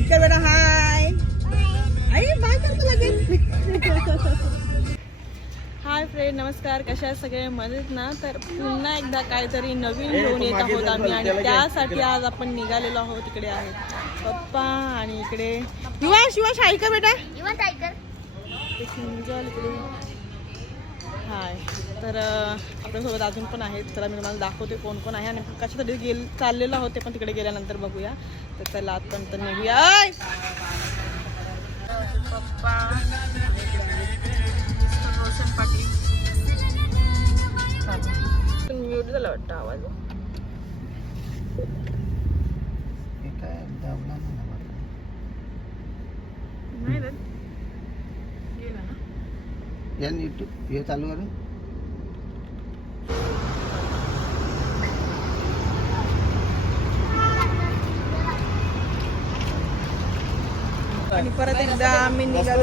हात कर बेटा हाय. आई बाय करतो लगेच. हाय फ्रेंड नमस्कार. कशा सगळे? मजेत ना? तर पुन्हा एकदा काहीतरी नवीन घेऊन येत आहोत आम्ही आणि त्यासाठी आज आपण निघालेलो आहोत. इकडे आहेत पप्पा आणि इकडे युवा शिवा शाही का बेटा. किंजल इकडे. हाय. तर आपल्यासोबत अजून पण आहेत तर मी तुम्हाला दाखवते कोण कोण आहे आणि कशासाठी गेल चाललेलो आहोत ते पण तिकडे गेल्यानंतर बघूया तर चला आतपर्यंत निघूया ऐ! पप्पा रोशन पाटील म्यूट झाला वाटतं आवाज नाही रे. ना हे चालू करून आणि परत एकदा आम्ही निघालो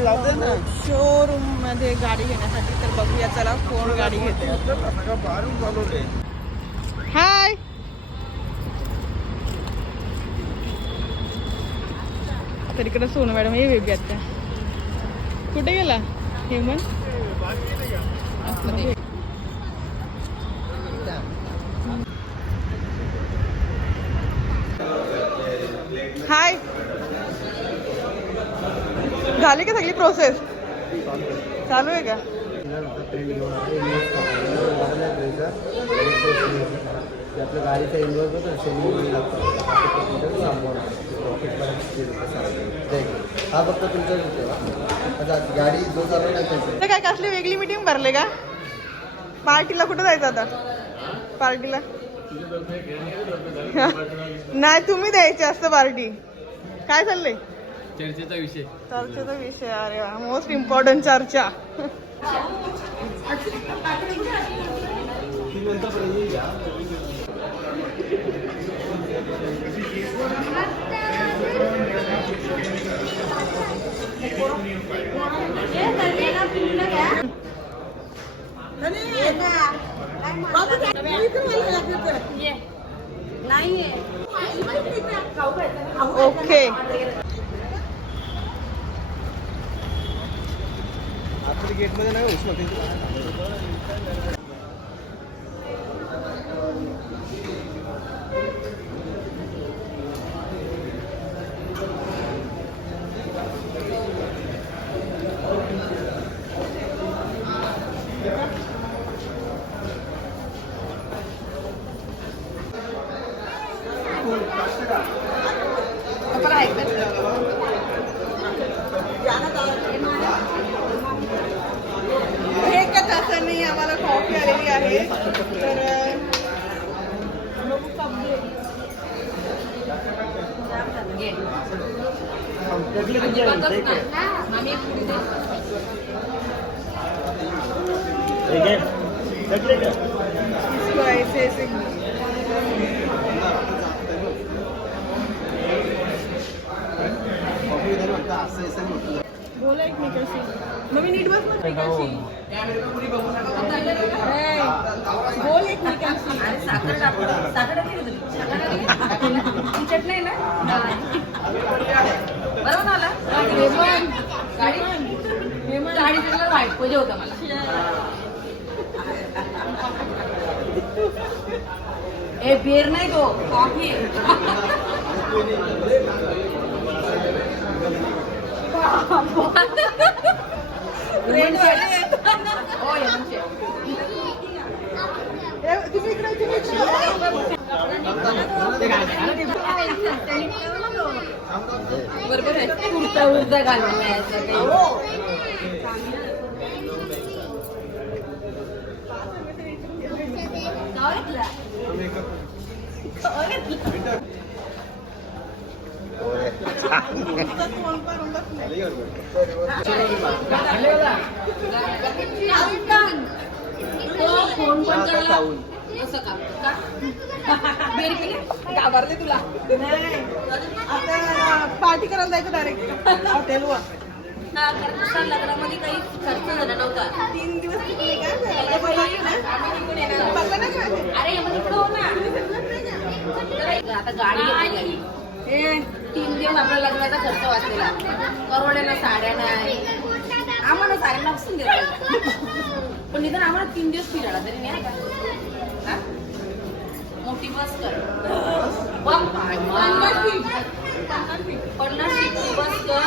शोरूममध्ये गाडी घेण्यासाठी तर बघूया चला कोण गाडी घेते. हाय. तर इकडे सोनू मॅडम हे बेबी आता कुठे गेला? हेमन हाय झाली का सगळी प्रोसेस चालू आहे का? आपल्या गाडीचा होतो हा फक्त गाडी जो चालू नाही त्याचा तर काय कसली वेगळी मीटिंग भरले का पार्टीला कुठं जायचं आता पार्टीला नाही तुम्ही द्यायची असतं पार्टी काय चाललंय? चर्चेचा विषय. चर्चेचा विषय अरे मोस्ट इम्पॉर्टंट चर्चा. ओके गेटमध्ये नाही होऊ शकत हे का तसं नाही आम्हाला कॉफी आलेली आहे तर बघू कप इसको ऐसे ऐसे बोला एकमेकाशी. मग मी नीट बस ना एकमेकाशी. बोल एकमेकाशी. हेमंत, हेमंत. ए बेर नाही तो कॉफी Friends वाले. हो म्हणजे ए, तुम्ही इकडे तुम्ही. बरोबर आहे. कुर्ता घालून फोन पण करला. असं का? घाबरले तुला. आता पार्टी करायला जायचं डायरेक्ट हॉटेलवर लग्नामध्ये काही खर्च झाला नव्हता. तीन दिवस? अरे हो आता गाडी तीन दिवस आपल्या लग्नाचा खर्च वाचलेला. करोड्याला साड्या नाही. आम्हाला साड्यांना दिला पण निदान आम्हाला तीन दिवस फिरायला तरी नाही का? मोठी बस कर. पन्नास सीटची बस कर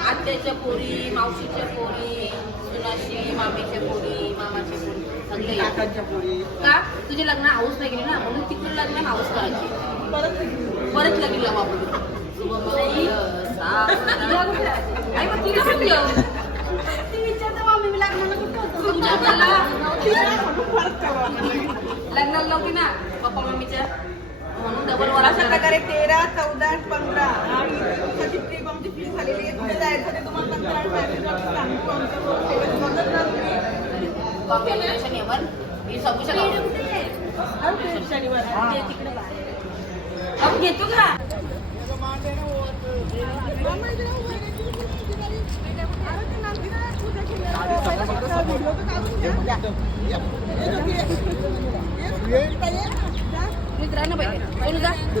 आत्याच्या पोरी मावशीच्या पोरी सुनाशी मामीच्या पोरी मामाच्या पोरी. सगळे. या. काकांच्या पोरी. का? तुझे लग्न हाऊस नाही गेली ना? म्हणून तिकडे लग्न हाऊस करायची परत लगीन लावा आपण मला लग्नाला नव्हती ना? पप्पा मम्मीच्या. म्हणून डबल अशा प्रकारे तेरा चौदा पंधरा आणि तुमची ट्रिप आमची फिक्स झालेली आहे. कुठे जायचं ते तुम्हाला करून सांगू. कॉम्बिनेशन एवर मी सांगू शनिवार. तिकडे घेतो का? मित्रांनो पाहिजे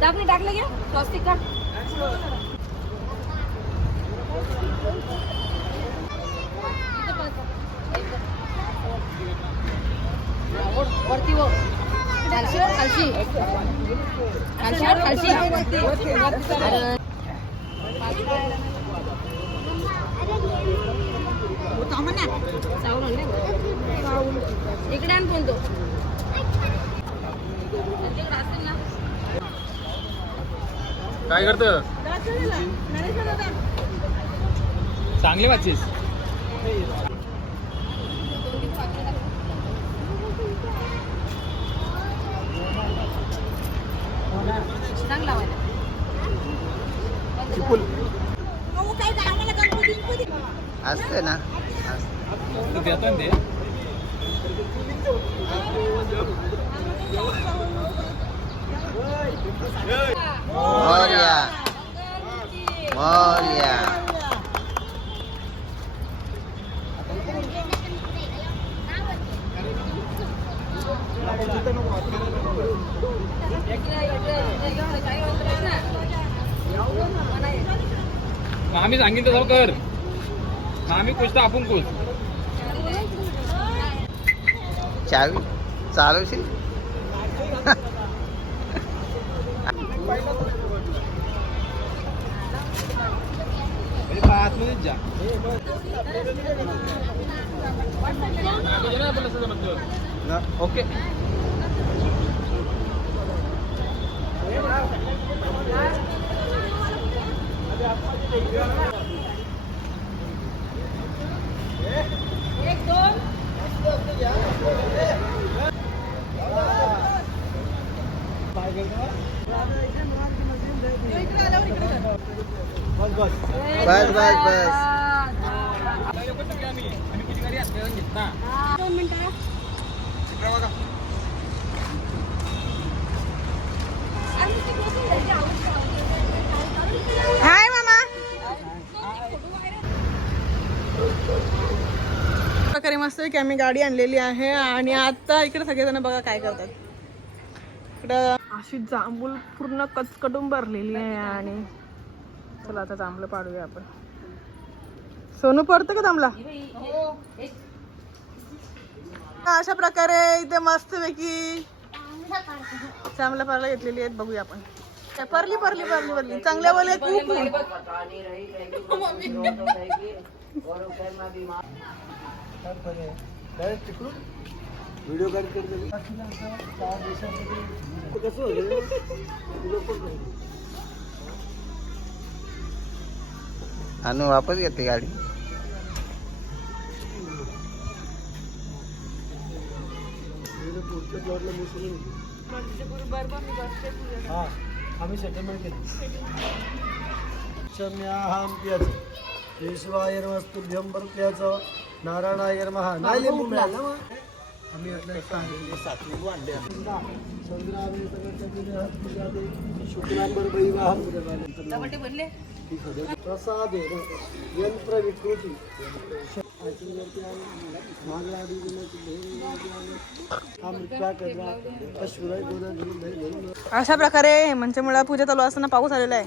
टाकले टाकले घ्या स्वस्तिक वरती खालशी वर. खालशी खालशी. वर खालशी. इकडे आण काय करत? चांगले वाचेस चांगला लावायला असते ना. मोरया मोरया आम्ही सांगितलं जाऊ कर आम्ही कुछ तर आपण कुछ चावी? चालवशील? आतमध्येच जा. ओके एक दोन बस बस बस दोन मिनिटं हाय मामा प्रकारे मस्त की आम्ही गाडी आणलेली आहे आणि आता इकडे सगळेजण बघा काय करतात. इकडं अशी जांभूल पूर्ण कचकटून भरलेली आहे आणि चला आता जांभळं पाडूया आपण. सोनू पडतं का थांबला अशा प्रकारे इथे मस्त पैकी चांगल्या परला घेतलेली आहेत बघूया आपण. परली परली परली परली. चांगल्या वाले खूप काय तिकडून व्हिडिओ कॉल कसं होतं आणि वापस घेते गाडी. हा आम्ही सेटलमेंट केलं. क्षम्याहाम प्याचं पेशवायर वस्तुभ्यम भरत्याचं नारायणायर महा नाही लिंबू मिळालं आम्ही प्रसादे यंत्र विकृती. अशा प्रकारे हेमंतच्या मुळा पूजा चालू असताना पाऊस आलेला आहे.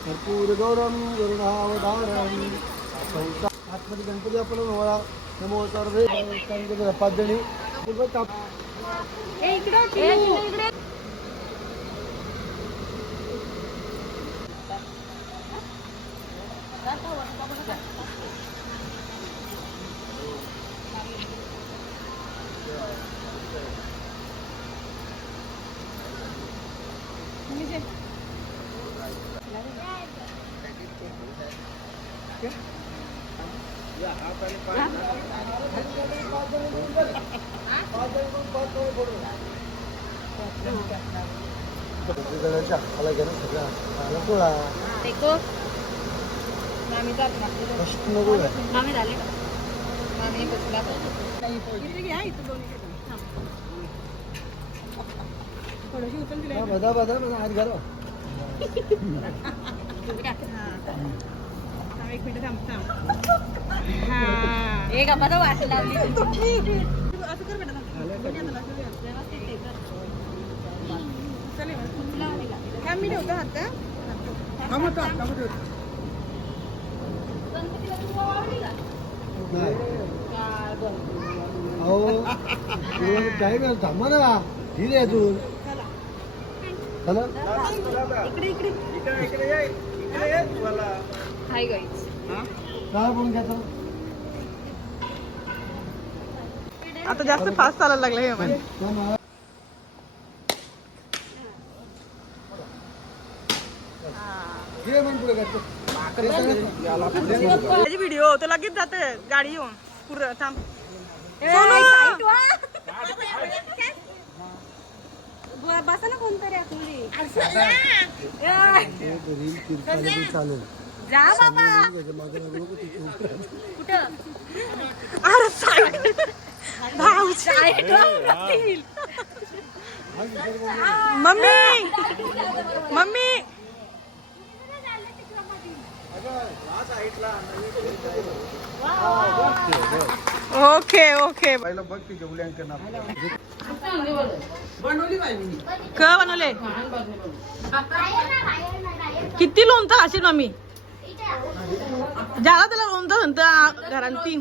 कर्पूर गौरम गरुडावधारम आतमध्ये गणपती आपण ओळा नमो सर्वे पाच जणी पूर्व ताप जणांच्या हाताला घ्या ना सगळ्या नको काय मामी झाले मामी हा, बदा बदा बदा घाला. एक मिनिट थांब थांब. एक आपण वाट लावली असं कर बेटा चालेल थांब मी ठेवतो हात का नाही. अहो टाईम आहे थांबा ना. ठीक आहे अजून. चला. हाय गाईज काय पण घ्यायचं आता जास्त फास्ट चालायला लागलं हे त्याची व्हिडिओ तो लगेच जाते. गाडी येऊन थांब बसा ना कोणतरी चालेल जा बाबा. कुठं? अरे side mummy. Mummy. Okay okay. बघ क बनवले? किती लोणचं खाशील मम्मी ज्यादा त्याला लोणचं म्हणतं घरात तीन.